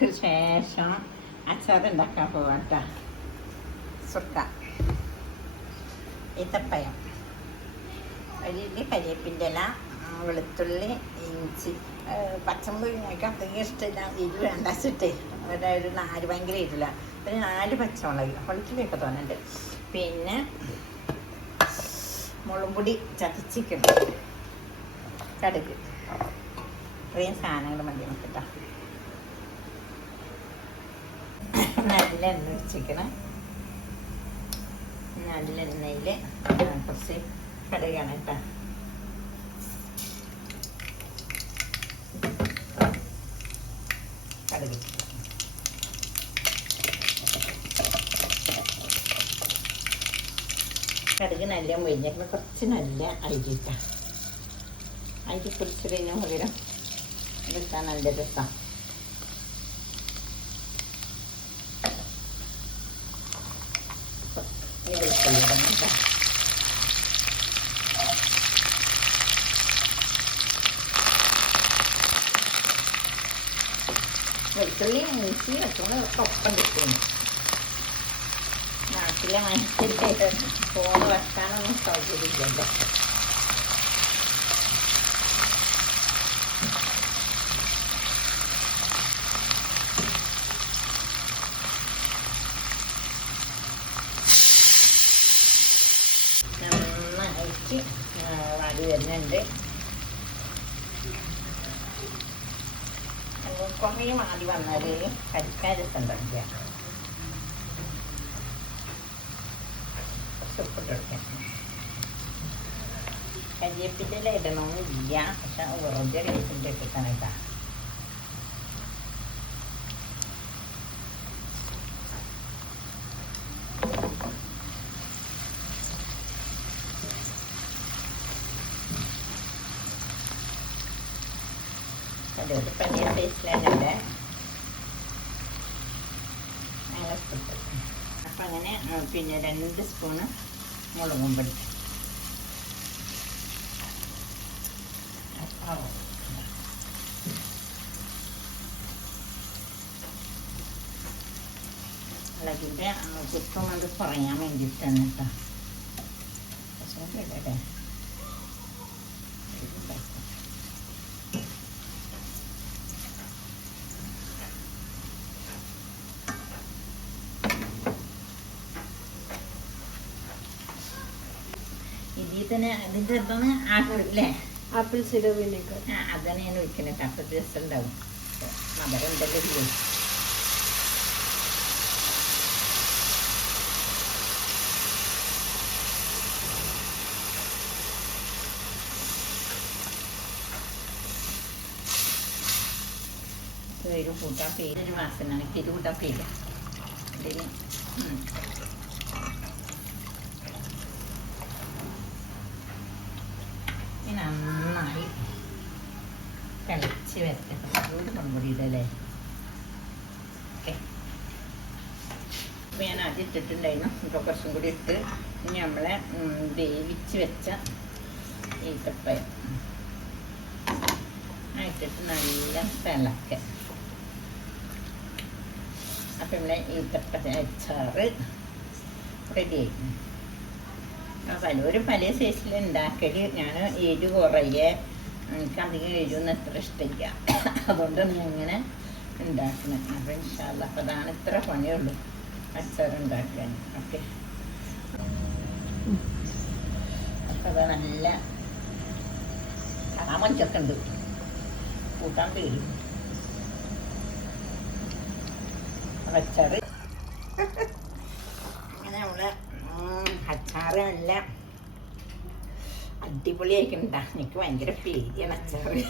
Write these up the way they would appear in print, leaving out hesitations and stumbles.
നാളുകൾക്ക് ശേഷം അച്ചാർ ഉണ്ടാക്കാൻ പോവാട്ടോ. സുർക്ക, ഈത്തപ്പഴം, വലിയ കരിയേപ്പിൻ്റെ ഇല, വെളുത്തുള്ളി, ഇഞ്ചി, പച്ചമുളക് ഞങ്ങൾക്ക് അധികം ഇഷ്ടമില്ല, എരിവ് വേണ്ട വെച്ചിട്ട് ഒരു 4 ഭയങ്കര എരിവില്ല, ഒരു 4 പച്ചമുളക്, വെളുത്തുള്ളിയൊക്കെ തോന്നുന്നുണ്ട്. പിന്നെ മുളകുപൊടി ചതച്ചിട്ടുണ്ട്, കടുക്, ഇത്രയും സാധനങ്ങൾ മതി നമുക്ക് കേട്ടോ. നല്ല എണ്ണ ഒഴിച്ചിരിക്കണം. നല്ല എണ്ണയിൽ കുറച്ച് കടുകാണ് കേട്ടോ. കടുക് കടുക് നല്ല മൊഴിഞ്ഞേക്കണം. കുറച്ച് നല്ല അരിട്ട അരി പൊടിച്ചതിന് പകരം എടുക്കാൻ നല്ല രസമാണ്. വെളുത്തുള്ളി ഇഞ്ചി ഒക്കെ ഒപ്പം കിട്ടുന്നു. നാട്ടിലെ മനസ്സിലായിട്ട് ഫോണ് വെക്കാനൊന്നും സൗകര്യമില്ലല്ലോ. നന്നായിട്ട് വാടി വരുന്നുണ്ട്. കുറേ മാതി വന്നാൽ കരിക്കാൻ രസം ഉണ്ടാക്കിയ ഉപ്പിട്ടെടുക്കാം. കരിയേപ്പിൻ്റെ ഇല ഇടണമെന്നില്ല, പക്ഷെ വെറുതെ കരിയേപ്പിൻ്റെ ഇട്ടിട്ടാണ് കേട്ടോ. അതൊരു പനിയ ടേസ്റ്റിലാണ്. അപ്പം അങ്ങനെ പിന്നെ 2 സ്പൂണ് മുളകും പൊടി, മുളകിൻ്റെ കുത്തും അത് കുറയാൻ വേണ്ടിയിട്ടാണ് കേട്ടോ. പക്ഷേ ഇതിന് ഇതിൻ്റെ എന്താണ് ആപ്പിളില്ലേ, ആപ്പിൾ സിഡർ വിനെഗർ. അതന്നെ ഞാൻ ഒഴിക്കുന്നത്. അപ്പം രസം ഉണ്ടാവും. മധുരം എന്തെങ്കിലും ഒരു കൂട്ടാൻ പേരൊരു വാസനാണ്. കിരു കൂട്ടാൻ പേര് ഇതിന് നന്നായി തിളച്ച് വരട്ടെ. ചൂട് മുളകുപൊടിയിടല്ലേ. ഓക്കെ, അപ്പോൾ ഞാൻ ആദ്യം ഇട്ടിട്ടുണ്ടായിരുന്നു. ഇപ്പോൾ കുറച്ചും കൂടി ഇട്ട് ഇനി നമ്മളെ വേവിച്ച് വെച്ച ഈത്തപ്പഴം ഇട്ടിട്ട് നല്ല തിളക്ക. അപ്പം നമ്മളെ ഈത്തപ്പഴ അച്ചാറ് റെഡിയായി. പലരും പല സൈസിൽ ഉണ്ടാക്കല്. ഞാൻ എരിവ് കുറയെ, എനിക്ക് അധികം എരിവൊന്നും അത്ര ഇഷ്ടമില്ല, അതുകൊണ്ടാണ് ഞാൻ ഇങ്ങനെ ഉണ്ടാക്കുന്നത്. അപ്പം ഇൻഷാല്ലാ അപ്പം അതാണ് ഇത്ര പണിയുള്ളൂ അച്ചാർ ഉണ്ടാക്കാൻ. ഓക്കെ, അപ്പം അത് നല്ല കാമഞ്ചൊക്കെ ഉണ്ട്, കൂട്ടാൻ പേരും അച്ചാറ്. അങ്ങനെ നമ്മള് അച്ചാറ് നല്ല അടിപൊളിയായിക്കുണ്ടാ. എനിക്ക് ഭയങ്കര പേടിയാണ് അച്ചാറ്.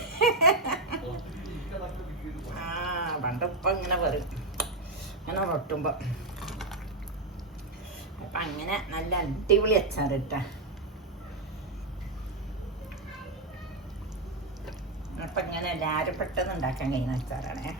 പണ്ടിപ്പം ഇങ്ങനെ പറയും ഇങ്ങനെ റൊട്ടുമ്പോ. അപ്പം അങ്ങനെ നല്ല അടിപൊളി അച്ചാർ ഇട്ടാ. അപ്പം ഇങ്ങനെ എല്ലാവരും പെട്ടെന്ന് ഉണ്ടാക്കാൻ കഴിയുന്ന അച്ചാറാണേ.